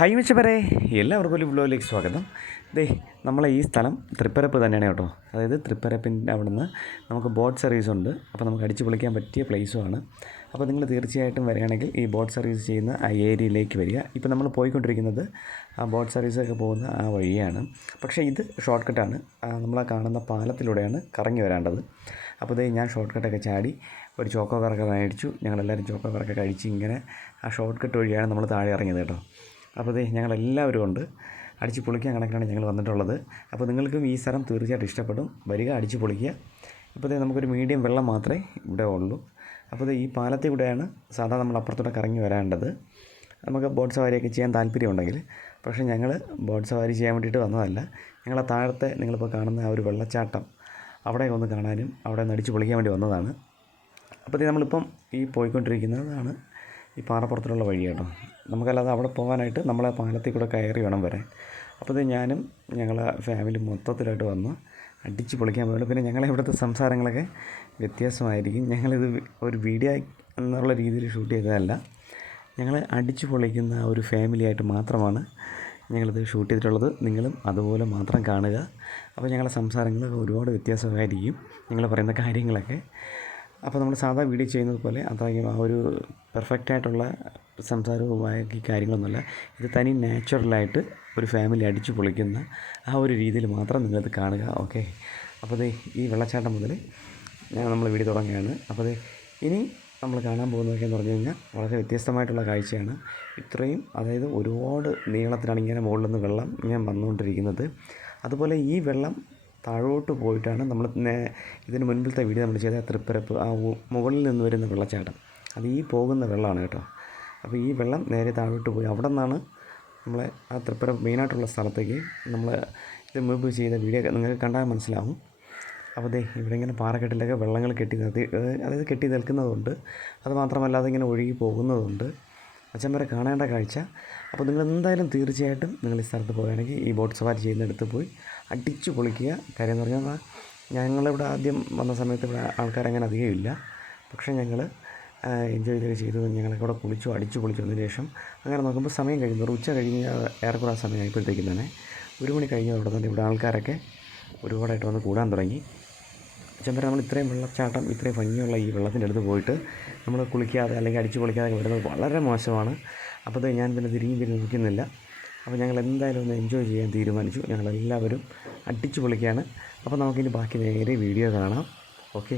High മെച്ചപ്പരെ എല്ലാവർക്കും ഒരു വ്ലോഗിലേക്ക് സ്വാഗതം. ദേ നമ്മളെ ഈ സ്ഥലം തൃപ്പരപ്പ് തന്നെയാണ് കേട്ടോ. അതായത് തൃപ്പരപ്പിന്റെ അവിടുന്ന് നമുക്ക് ബോട്ട് സർവീസ് ഉണ്ട്. അപ്പോൾ നമുക്ക് അടിച്ചു പൊളിക്കാൻ പറ്റിയ പ്ലേസുമാണ്. അപ്പോൾ നിങ്ങൾ തീർച്ചയായിട്ടും വരികയാണെങ്കിൽ ഈ ബോട്ട് സർവീസ് ചെയ്യുന്ന ആ ഏരിയയിലേക്ക് വരിക. ഇപ്പോൾ നമ്മൾ പോയിക്കൊണ്ടിരിക്കുന്നത് ആ ബോട്ട് സർവീസൊക്കെ പോകുന്ന ആ വഴിയാണ്. പക്ഷേ ഇത് ഷോർട്ട് കട്ടാണ് ആ കാണുന്ന പാലത്തിലൂടെയാണ് കറങ്ങി വരേണ്ടത്. അപ്പോൾ ഇതേ ഞാൻ ഷോർട്ട് കട്ടൊക്കെ ചാടി ഒരു ചോക്കോ കറൊക്കെ മേടിച്ചു. ഞങ്ങളെല്ലാവരും ചോക്കോ കറൊക്കെ കഴിച്ച് ഇങ്ങനെ ആ ഷോർട്ട് കട്ട് വഴിയാണ് നമ്മൾ താഴെ ഇറങ്ങിയത് കേട്ടോ. അപ്പോൾ ദേ ഞങ്ങളെല്ലാവരും ഉണ്ട്. അടിച്ച് പൊളിക്കാൻ കണക്കിനാണ് ഞങ്ങൾ വന്നിട്ടുള്ളത്. അപ്പോൾ നിങ്ങൾക്കും ഈ സ്ഥലം തീർച്ചയായിട്ടും ഇഷ്ടപ്പെടും. വരിക അടിച്ച് പൊളിക്കുക. ഇപ്പോൾ ദേ നമുക്കൊരു മീഡിയം വെള്ളം മാത്രമേ ഇവിടെ ഉള്ളൂ. അപ്പോൾ ഈ പാലത്തിൽ കൂടെയാണ് സാധാരണ നമ്മൾ അപ്പുറത്തൂടെ കറങ്ങി വരേണ്ടത്. നമുക്ക് ബോട്ട് സവാരിയൊക്കെ ചെയ്യാൻ താല്പര്യമുണ്ടെങ്കിൽ. പക്ഷേ ഞങ്ങൾ ബോട്ട് സവാരി ചെയ്യാൻ വേണ്ടിയിട്ട് വന്നതല്ല. ഞങ്ങളെ താഴത്തെ നിങ്ങളിപ്പോൾ കാണുന്ന ആ ഒരു വെള്ളച്ചാട്ടം അവിടെ ഒന്ന് കാണാനും അവിടെ ഒന്ന് അടിച്ച് പൊളിക്കാൻ വേണ്ടി വന്നതാണ്. അപ്പോൾ നമ്മളിപ്പം ഈ പോയിക്കൊണ്ടിരിക്കുന്നതാണ് ഈ പാറപ്പുറത്തിലുള്ള വഴി കേട്ടോ. നമുക്കല്ലാതെ അവിടെ പോകാനായിട്ട് നമ്മളെ പാലത്തിൽ കൂടെ കയറി വേണം വരെ അപ്പോൾ ഇത് ഞാനും ഞങ്ങളെ ഫാമിലി മൊത്തത്തിലായിട്ട് വന്നു അടിച്ച് പൊളിക്കാൻ പോയുള്ളൂ പിന്നെ ഞങ്ങളെ ഇവിടുത്തെ സംസാരങ്ങളൊക്കെ വ്യത്യാസമായിരിക്കും. ഞങ്ങളിത് ഒരു വീഡിയോ എന്നുള്ള രീതിയിൽ ഷൂട്ട് ചെയ്തതല്ല. ഞങ്ങൾ അടിച്ച് പൊളിക്കുന്ന ഒരു ഫാമിലി ആയിട്ട് മാത്രമാണ് ഞങ്ങളിത് ഷൂട്ട് ചെയ്തിട്ടുള്ളത്. നിങ്ങളും അതുപോലെ മാത്രം കാണുക. അപ്പോൾ ഞങ്ങളുടെ സംസാരങ്ങൾ ഒരുപാട് വ്യത്യാസമായിരിക്കും. ഞങ്ങൾ പറയുന്ന കാര്യങ്ങളൊക്കെ. അപ്പോൾ നമ്മൾ സാധാ വീഡിയോ ചെയ്യുന്നത് പോലെ അത്രയും ആ ഒരു പെർഫെക്റ്റ് ആയിട്ടുള്ള സംസാരവും കാര്യങ്ങളൊന്നുമല്ല. ഇത് തനി നാച്ചുറലായിട്ട് ഒരു ഫാമിലി അടിച്ചു പൊളിക്കുന്ന ആ ഒരു രീതിയിൽ മാത്രം നിങ്ങളിത് കാണുക ഓക്കെ അപ്പോൾ ദേ ഈ വെള്ളച്ചാട്ടം മുതൽ ഞാൻ നമ്മൾ വീഡിയോ തുടങ്ങുകയാണ്. അപ്പോൾ ദേ ഇനി നമ്മൾ കാണാൻ പോകുന്നതൊക്കെ എന്ന് പറഞ്ഞു കഴിഞ്ഞാൽ വളരെ വ്യത്യസ്തമായിട്ടുള്ള കാഴ്ചയാണ്. ഇത്രയും അതായത് ഒരുപാട് നീളത്തിലാണ് ഇങ്ങനെ മുകളിൽ നിന്ന് വെള്ളം ഞാൻ വന്നുകൊണ്ടിരിക്കുന്നത്. അതുപോലെ ഈ വെള്ളം താഴോട്ട് പോയിട്ടാണ് നമ്മൾ ഇതിന് മുൻപിലത്തെ വീഡിയോ നമ്മൾ ചെയ്ത തൃപ്പരപ്പ് ആ മുകളിൽ നിന്ന് വരുന്ന വെള്ളച്ചാട്ടം. അത് ഈ പോകുന്ന വെള്ളമാണ് കേട്ടോ. അപ്പോൾ ഈ വെള്ളം നേരെ താഴോട്ട് പോയി. അവിടെ നിന്നാണ് നമ്മളെ ആ തൃപ്പര മെയിനായിട്ടുള്ള സ്ഥലത്തേക്ക് നമ്മൾ ഇത് മുൻപ് ചെയ്ത വീഡിയോ നിങ്ങൾക്ക് കണ്ടാൽ മനസ്സിലാവും. അപ്പോൾ അതെ ഇവിടെ ഇങ്ങനെ പാറക്കെട്ടിലൊക്കെ വെള്ളങ്ങൾ കെട്ടി നിർത്തി അതായത് കെട്ടി നിൽക്കുന്നതുണ്ട്. അത് മാത്രമല്ലാതെ ഇങ്ങനെ ഒഴുകി പോകുന്നതുണ്ട്. അച്ഛൻ വരെ കാണേണ്ട കാഴ്ച. അപ്പോൾ നിങ്ങൾ എന്തായാലും തീർച്ചയായിട്ടും നിങ്ങൾ ഈ സ്ഥലത്ത് പോവുകയാണെങ്കിൽ ഈ ബോട്ട് സവാരി ചെയ്യുന്നിടത്ത് പോയി അടിച്ചു പൊളിക്കുക. കാര്യം എന്ന് പറഞ്ഞാൽ ഞങ്ങളിവിടെ ആദ്യം വന്ന സമയത്ത് ഇവിടെ ആൾക്കാരങ്ങനെ അധികം ഇല്ല പക്ഷേ ഞങ്ങൾ എൻജോയ് ചെയ്തൊക്കെ ചെയ്തു ഞങ്ങളൊക്കെ ഇവിടെ കുളിച്ചു അടിച്ചു പൊളിച്ചു വന്നതിന് ശേഷം അങ്ങനെ നോക്കുമ്പോൾ സമയം കഴിഞ്ഞു. ഉച്ച കഴിഞ്ഞ് ഏറെക്കുറെ ആ സമയമായപ്പോഴത്തേക്കും തന്നെ ഒരു മണി കഴിഞ്ഞ അവിടെ തന്നെ ഇവിടെ ആൾക്കാരൊക്കെ ഒരുപാടായിട്ട് വന്ന് കൂടാൻ തുടങ്ങി. ചെമ്പര നമ്മൾ ഇത്രയും വെള്ളച്ചാട്ടം ഇത്രയും ഭംഗിയുള്ള ഈ വെള്ളത്തിന്റെ അടുത്ത് പോയിട്ട് നമ്മൾ കുളിക്കാതെ അല്ലെങ്കിൽ അടിച്ച് പൊളിക്കാതെ വരുന്നത് വളരെ മോശമാണ്. അപ്പോൾ ഞാൻ പിന്നെ തിരിഞ്ഞ് തിരിഞ്ഞ് നിൽക്കുന്നില്ല. അപ്പോൾ ഞങ്ങൾ എന്തായാലും ഒന്ന് എൻജോയ് ചെയ്യാൻ തീരുമാനിച്ചു. ഞങ്ങളെല്ലാവരും അടിച്ചു പൊളിക്കുകയാണ് അപ്പോൾ നമുക്കിനി ബാക്കി നേരെ വീഡിയോ കാണാം. Okay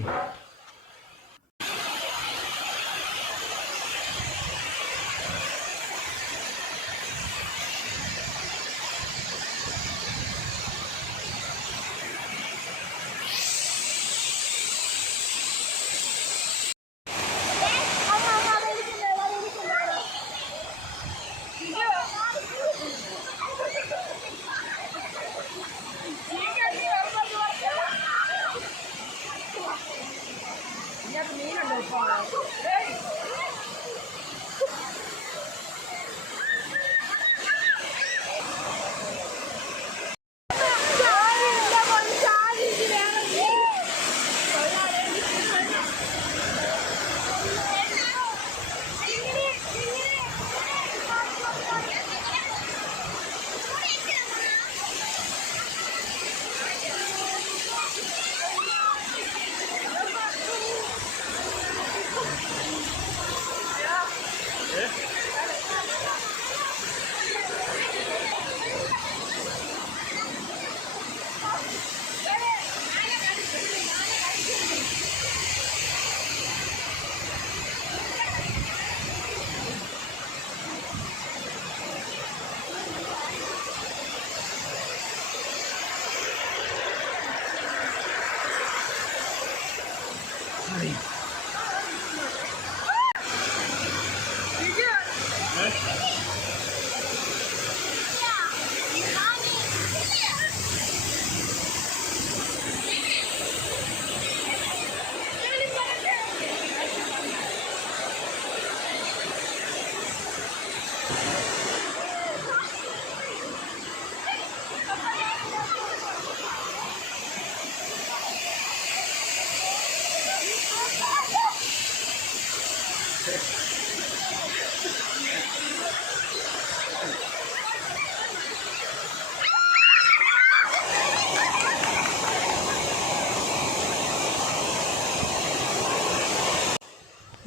Huh?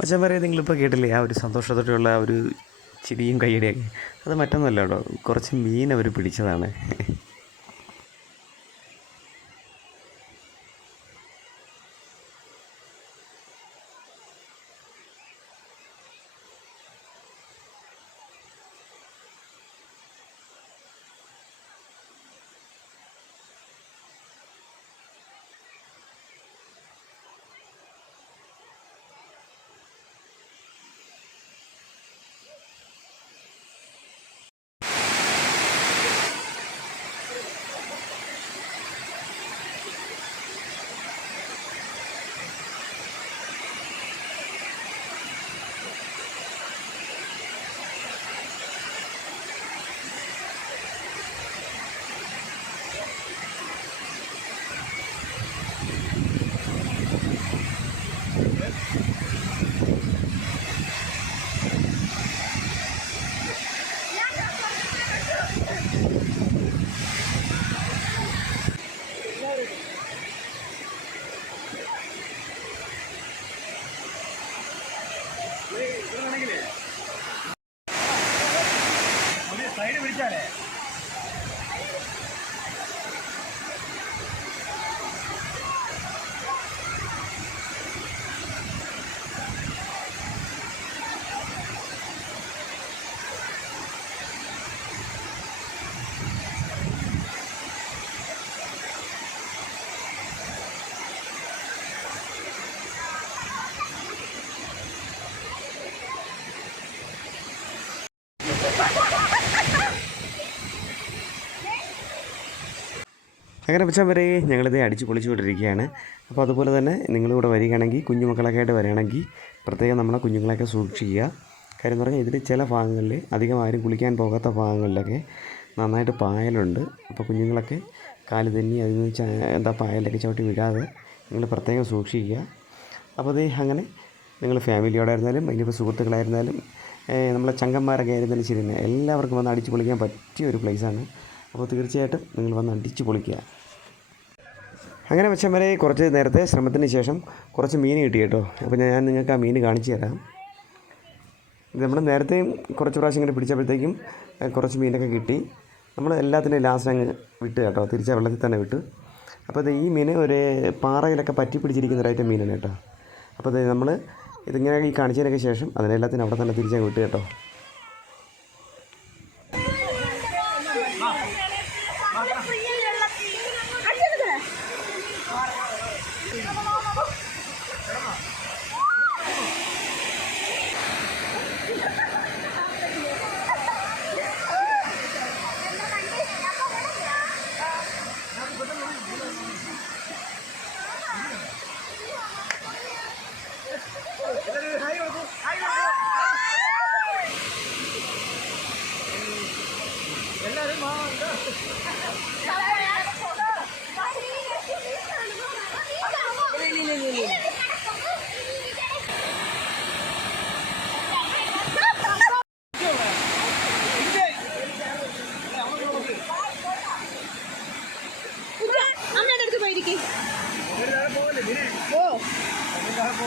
അച്ഛൻ പറയും നിങ്ങളിപ്പോൾ കേട്ടില്ലേ? ആ ഒരു സന്തോഷത്തോടെയുള്ള ആ ഒരു ചിരിയും കയ്യടിയൊക്കെ. അത് മറ്റൊന്നുമല്ല കേട്ടോ. കുറച്ച് മീൻ അവർ പിടിച്ചതാണ്. അങ്ങനെ വെച്ചാൽ വരെ ഞങ്ങളിത് അടിച്ച് പൊളിച്ചുകൊണ്ടിരിക്കുകയാണ്. അപ്പോൾ അതുപോലെ തന്നെ നിങ്ങളിവിടെ വരികയാണെങ്കിൽ കുഞ്ഞുമക്കളൊക്കെ ആയിട്ട് വരികയാണെങ്കിൽ പ്രത്യേകം നമ്മളെ കുഞ്ഞുങ്ങളെയൊക്കെ സൂക്ഷിക്കുക. കാര്യം പറഞ്ഞാൽ ഇതിൽ ചില ഭാഗങ്ങളിൽ അധികം ആരും കുളിക്കാൻ പോകാത്ത ഭാഗങ്ങളിലൊക്കെ നന്നായിട്ട് പായലുണ്ട്. അപ്പോൾ കുഞ്ഞുങ്ങളൊക്കെ കാൽ തന്നെ അതിൽ നിന്ന് എന്താ പായലൊക്കെ ചവിട്ടി വിടാതെ നിങ്ങൾ പ്രത്യേകം സൂക്ഷിക്കുക. അപ്പോൾ അത് അങ്ങനെ നിങ്ങൾ ഫാമിലിയോടായിരുന്നാലും ഇനിയിപ്പോൾ സുഹൃത്തുക്കളായിരുന്നാലും നമ്മളെ ചങ്കന്മാരൊക്കെ ആയിരുന്നാലും ശരി തന്നെ എല്ലാവർക്കും വന്ന് അടിച്ച് പൊളിക്കാൻ പറ്റിയ ഒരു പ്ലേസാണ് അപ്പോൾ തീർച്ചയായിട്ടും നിങ്ങൾ വന്ന് അടിച്ച് പൊളിക്കുക. അങ്ങനെ വെച്ചാൽ വരെ കുറച്ച് നേരത്തെ ശ്രമത്തിന് ശേഷം കുറച്ച് മീൻ കിട്ടി കേട്ടോ. അപ്പോൾ ഞാൻ നിങ്ങൾക്ക് ആ മീൻ കാണിച്ചു തരാം. ഇത് നമ്മൾ നേരത്തെയും കുറച്ച് പ്രാവശ്യം ഇങ്ങനെ പിടിച്ചപ്പോഴത്തേക്കും കുറച്ച് മീനൊക്കെ കിട്ടി. നമ്മൾ എല്ലാത്തിനും ലാസ്റ്റ് അങ്ങ് വിട്ട് കേട്ടോ. തിരിച്ച വെള്ളത്തിൽ തന്നെ വിട്ടു. അപ്പോൾ ഇത് ഈ മീൻ ഒരു പാറയിലൊക്കെ പറ്റി പിടിച്ചിരിക്കുന്ന ഒരു ഐറ്റം മീനാണ് കേട്ടോ. അപ്പോൾ ഇത് നമ്മൾ ഇതിങ്ങനെ ഈ കാണിച്ചതിനൊക്കെ ശേഷം അതിനെല്ലാത്തിനും അവിടെ തന്നെ തിരിച്ചങ്ങ് വിട്ട് കേട്ടോ. അമ്മയുടെ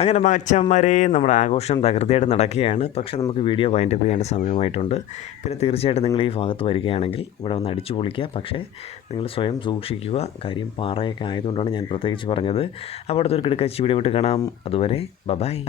അങ്ങനെ മച്ചന്മാരെ നമ്മുടെ ആഘോഷം തകൃതിയായിട്ട് നടക്കുകയാണ്. പക്ഷേ നമുക്ക് വീഡിയോ വൈൻഡപ്പ് ചെയ്യേണ്ട സമയമായിട്ടുണ്ട്. പിന്നെ തീർച്ചയായിട്ടും നിങ്ങൾ ഈ ഭാഗത്ത് വരികയാണെങ്കിൽ ഇവിടെ വന്ന് അടിച്ചു പൊളിക്കുക. പക്ഷേ നിങ്ങൾ സ്വയം സൂക്ഷിക്കുക. കാര്യം പാറയൊക്കെ ആയതുകൊണ്ടാണ് ഞാൻ പ്രത്യേകിച്ച് പറഞ്ഞത്. അപ്പോൾ അടുത്തൊരു കിടക്കാച്ചി വീഡിയോ വിട്ട് കാണാം. അതുവരെ ബബായ്